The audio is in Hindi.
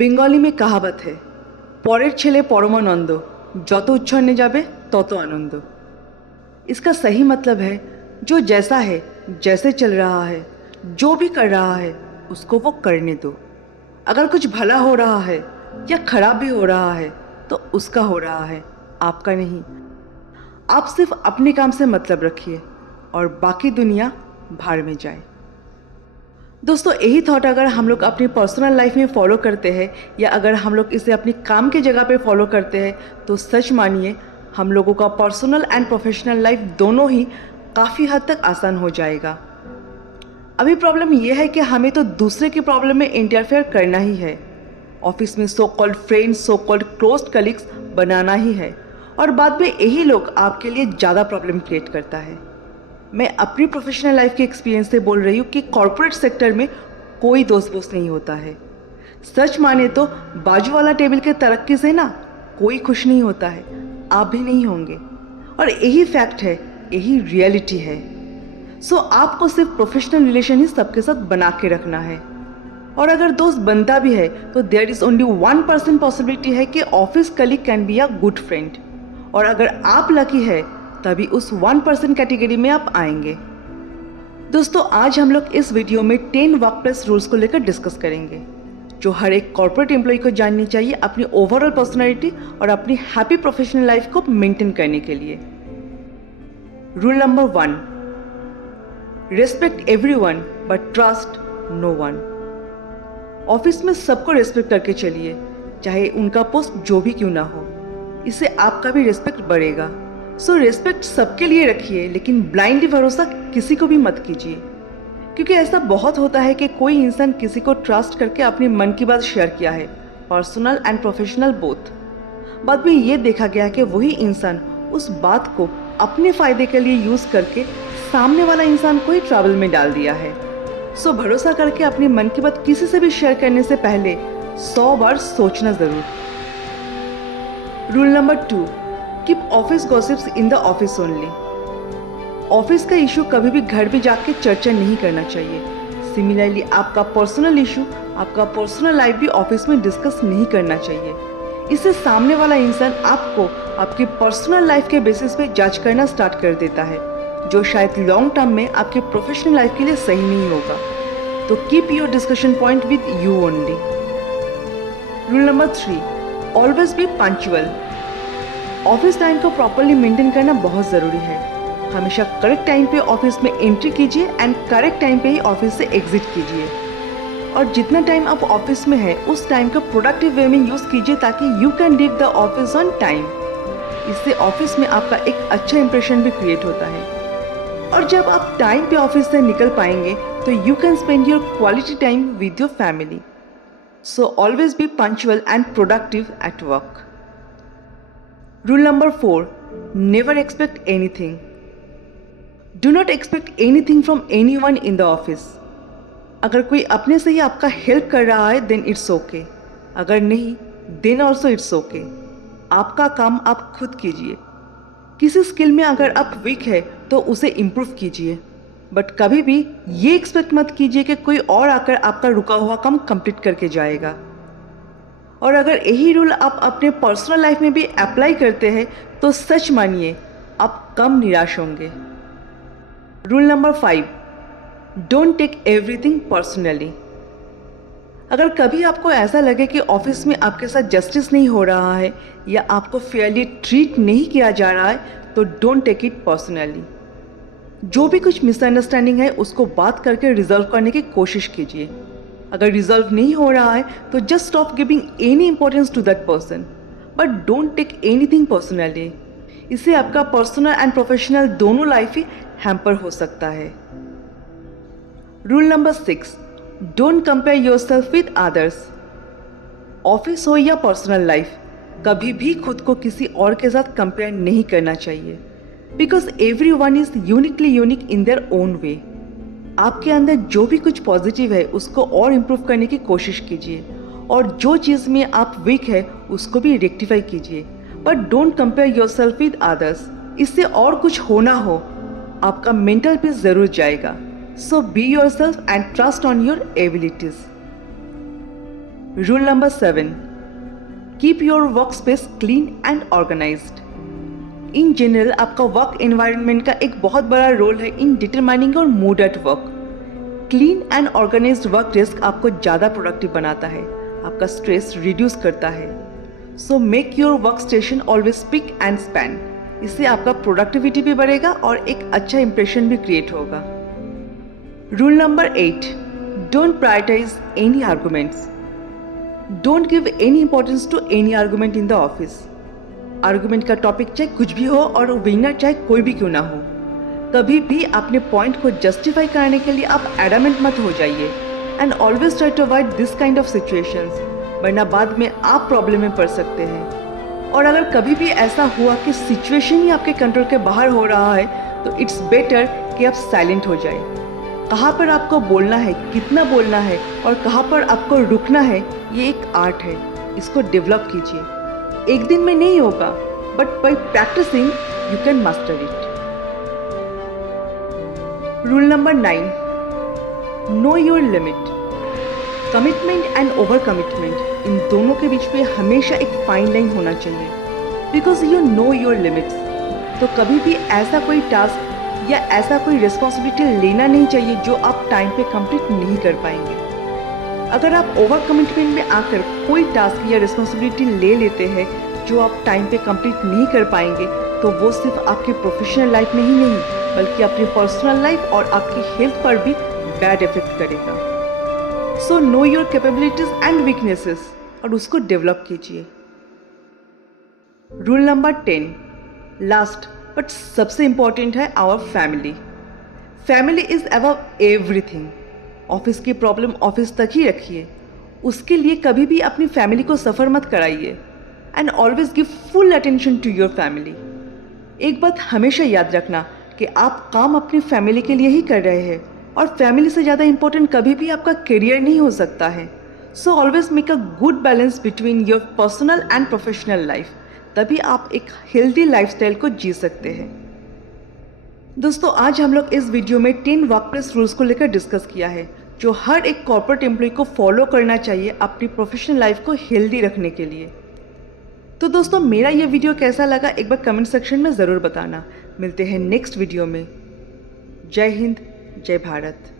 বেঙ্গলি में कहावत है পরের ছেলে পরমানন্দ যত উচ্ছন্নে যাবে তত आनंद। इसका सही मतलब है जो जैसा है, जैसे चल रहा है, जो भी कर रहा है उसको वो करने दो। अगर कुछ भला हो रहा है या खराब भी हो रहा है तो उसका हो रहा है, आपका नहीं। आप सिर्फ अपने काम से मतलब रखिए और बाकी दुनिया भाड़ में जाए। दोस्तों, यही थॉट अगर हम लोग अपनी पर्सनल लाइफ में फॉलो करते हैं या अगर हम लोग इसे अपनी काम की जगह पे फॉलो करते हैं तो सच मानिए हम लोगों का पर्सनल एंड प्रोफेशनल लाइफ दोनों ही काफ़ी हद तक आसान हो जाएगा। अभी प्रॉब्लम यह है कि हमें तो दूसरे की प्रॉब्लम में इंटरफेयर करना ही है। ऑफिस में so called friends, so called closed colleagues बनाना ही है और बाद में यही लोग आपके लिए ज़्यादा प्रॉब्लम क्रिएट करता है। मैं अपनी प्रोफेशनल लाइफ के एक्सपीरियंस से बोल रही हूँ कि कॉर्पोरेट सेक्टर में कोई दोस्त वोस्त नहीं होता है। सच माने तो बाजू वाला टेबल के तरक्की से ना कोई खुश नहीं होता है, आप भी नहीं होंगे। और यही फैक्ट है, यही रियलिटी है। सो आपको सिर्फ प्रोफेशनल रिलेशन ही सबके साथ बना के रखना है। और अगर दोस्त बनता भी है तो देयर इज़ ओनली 1% पॉसिबिलिटी है कि office colleague can be a good friend. और अगर आप लकी है तभी उस 1% कैटेगरी में आप आएंगे। दोस्तों, आज हम लोग इस वीडियो में 10 वर्कप्लेस रूल्स को लेकर डिस्कस करेंगे जो हर एक कॉर्पोरेट एम्प्लॉय को जाननी चाहिए अपनी ओवरऑल पर्सनालिटी और अपनी हैप्पी प्रोफेशनल लाइफ को मेंटेन करने के लिए। Rule number 1, respect everyone but trust no one. Office में सबको रेस्पेक्ट करके चलिए, चाहे उनका पोस्ट जो भी क्यों ना हो। इससे आपका भी रेस्पेक्ट बढ़ेगा। सो रेस्पेक्ट सबके लिए रखिए, लेकिन ब्लाइंडली भरोसा किसी को भी मत कीजिए, क्योंकि ऐसा बहुत होता है कि कोई इंसान किसी को ट्रस्ट करके अपनी मन की बात शेयर किया है, पर्सनल एंड प्रोफेशनल बोथ। बाद में ये देखा गया कि वही इंसान उस बात को अपने फ़ायदे के लिए यूज़ करके सामने वाला इंसान को ही ट्रबल में डाल दिया है। सो भरोसा करके अपनी मन की बात किसी से भी शेयर करने से पहले 100 बार सोचना ज़रूर। Rule number 2, keep office gossips in the office only. Office का इशू कभी भी घर भी जाके चर्चा नहीं करना चाहिए। सिमिलरली आपका पर्सनल इशू, आपका पर्सनल लाइफ भी ऑफिस में डिस्कस नहीं करना चाहिए। इससे सामने वाला इंसान आपको आपकी पर्सनल लाइफ के बेसिस पे जज करना स्टार्ट कर देता है, जो शायद लॉन्ग टर्म में आपके प्रोफेशनल लाइफ के लिए सही नहीं होगा। तो keep your discussion point with you only. Rule number 3, always be punctual. Office time को प्रॉपरली मेंटेन करना बहुत ज़रूरी है। हमेशा करेक्ट टाइम पे ऑफिस में एंट्री कीजिए एंड करेक्ट टाइम पे ही ऑफिस से एग्जिट कीजिए। और जितना टाइम आप ऑफिस में है उस टाइम को प्रोडक्टिव वे में यूज़ कीजिए ताकि you can leave the office on time. इससे ऑफिस में आपका एक अच्छा इंप्रेशन भी क्रिएट होता है। और जब आप टाइम पे ऑफिस से निकल पाएंगे तो you can spend your quality time with your family. So always be punctual and productive at work. Rule number 4, never expect anything. Do not expect anything from anyone in the office. अगर कोई अपने से ही आपका हेल्प कर रहा है then it's okay. अगर नहीं then also it's okay. आपका काम आप खुद कीजिए। किसी स्किल में अगर आप वीक है तो उसे इम्प्रूव कीजिए, बट कभी भी ये एक्सपेक्ट मत कीजिए कि कोई और आकर आपका रुका हुआ काम कंप्लीट करके जाएगा। और अगर यही रूल आप अपने पर्सनल लाइफ में भी अप्लाई करते हैं तो सच मानिए आप कम निराश होंगे। Rule number 5, don't take everything personally. अगर कभी आपको ऐसा लगे कि ऑफिस में आपके साथ जस्टिस नहीं हो रहा है या आपको फेयरली ट्रीट नहीं किया जा रहा है तो डोंट टेक इट पर्सनली। जो भी कुछ मिसअंडरस्टैंडिंग है उसको बात करके रिजॉल्व करने की कोशिश कीजिए। अगर रिजॉल्व नहीं हो रहा है तो just stop giving any importance to that person, but don't take anything personally. इससे आपका पर्सनल एंड प्रोफेशनल दोनों लाइफ ही हैम्पर हो सकता है। Rule number 6, don't compare yourself with others. Office हो या पर्सनल लाइफ, कभी भी खुद को किसी और के साथ कंपेयर नहीं करना चाहिए, because everyone is uniquely unique in their own way. आपके अंदर जो भी कुछ पॉजिटिव है उसको और इम्प्रूव करने की कोशिश कीजिए और जो चीज़ में आप वीक है उसको भी रेक्टिफाई कीजिए, but don't compare yourself with others. इससे और कुछ होना हो आपका मेंटल पीस ज़रूर जाएगा। So be yourself and trust on your abilities. Rule number 7, keep your work space clean and organised. In general आपका वर्क एनवायरनमेंट का एक बहुत बड़ा रोल है in determining your mood at work. Clean and organised work desk आपको ज़्यादा प्रोडक्टिव बनाता है, आपका स्ट्रेस रिड्यूस करता है। So make your work station always spick and span. इससे आपका प्रोडक्टिविटी भी बढ़ेगा और एक अच्छा इंप्रेशन भी क्रिएट होगा। Rule number 8, don't prioritise any arguments. Don't give any importance to any argument in the office. Argument का टॉपिक चाहे कुछ भी हो और विनर चाहे कोई भी क्यों ना हो, कभी भी अपने पॉइंट को जस्टिफाई करने के लिए आप एडामेंट मत हो जाइए and always try to avoid this kind of situations, वरना बाद में आप प्रॉब्लम में पड़ सकते हैं। और अगर कभी भी ऐसा हुआ कि सिचुएशन ही आपके कंट्रोल के बाहर हो रहा है तो इट्स बेटर कि आप साइलेंट हो जाए। कहाँ पर आपको बोलना है, कितना बोलना है और कहाँ पर आपको रुकना है, ये एक आर्ट है, इसको डेवलप कीजिए। एक दिन में नहीं होगा, but by practising you can master it. Rule number 9, know your limit. Commitment and over commitment, इन दोनों के बीच में हमेशा एक फाइन लाइन होना चाहिए, because you know your limits. तो कभी भी ऐसा कोई टास्क या ऐसा कोई रिस्पॉन्सिबिलिटी लेना नहीं चाहिए जो आप टाइम पे कंप्लीट नहीं कर पाएंगे। अगर आप ओवर कमिटमेंट में आकर कोई टास्क या रिस्पॉन्सिबिलिटी ले लेते हैं जो आप टाइम पे कंप्लीट नहीं कर पाएंगे, तो वो सिर्फ आपकी प्रोफेशनल लाइफ में ही नहीं बल्कि अपनी पर्सनल लाइफ और आपकी हेल्थ पर भी बैड इफेक्ट करेगा। So know your capabilities and weaknesses और उसको डेवलप कीजिए। रूल नंबर 10, लास्ट बट सबसे इंपॉर्टेंट है our family. Family is above everything. Office की प्रॉब्लम ऑफिस तक ही रखिए, उसके लिए कभी भी अपनी फैमिली को सफ़र मत कराइए and always give full attention to your family. एक बात हमेशा याद रखना कि आप काम अपनी फैमिली के लिए ही कर रहे हैं और फैमिली से ज़्यादा इंपॉर्टेंट कभी भी आपका करियर नहीं हो सकता है। So always make a good balance between your personal and professional life, तभी आप एक हेल्दी लाइफस्टाइल को जी सकते हैं। दोस्तों, आज हम लोग इस वीडियो में 10 वर्कप्लेस रूल्स को लेकर डिस्कस किया है जो हर एक कॉर्पोरेट एम्प्लॉय को फॉलो करना चाहिए अपनी प्रोफेशनल लाइफ को हेल्दी रखने के लिए। तो दोस्तों, मेरा ये वीडियो कैसा लगा एक बार कमेंट सेक्शन में ज़रूर बताना। मिलते हैं नेक्स्ट वीडियो में। जय हिंद, जय भारत।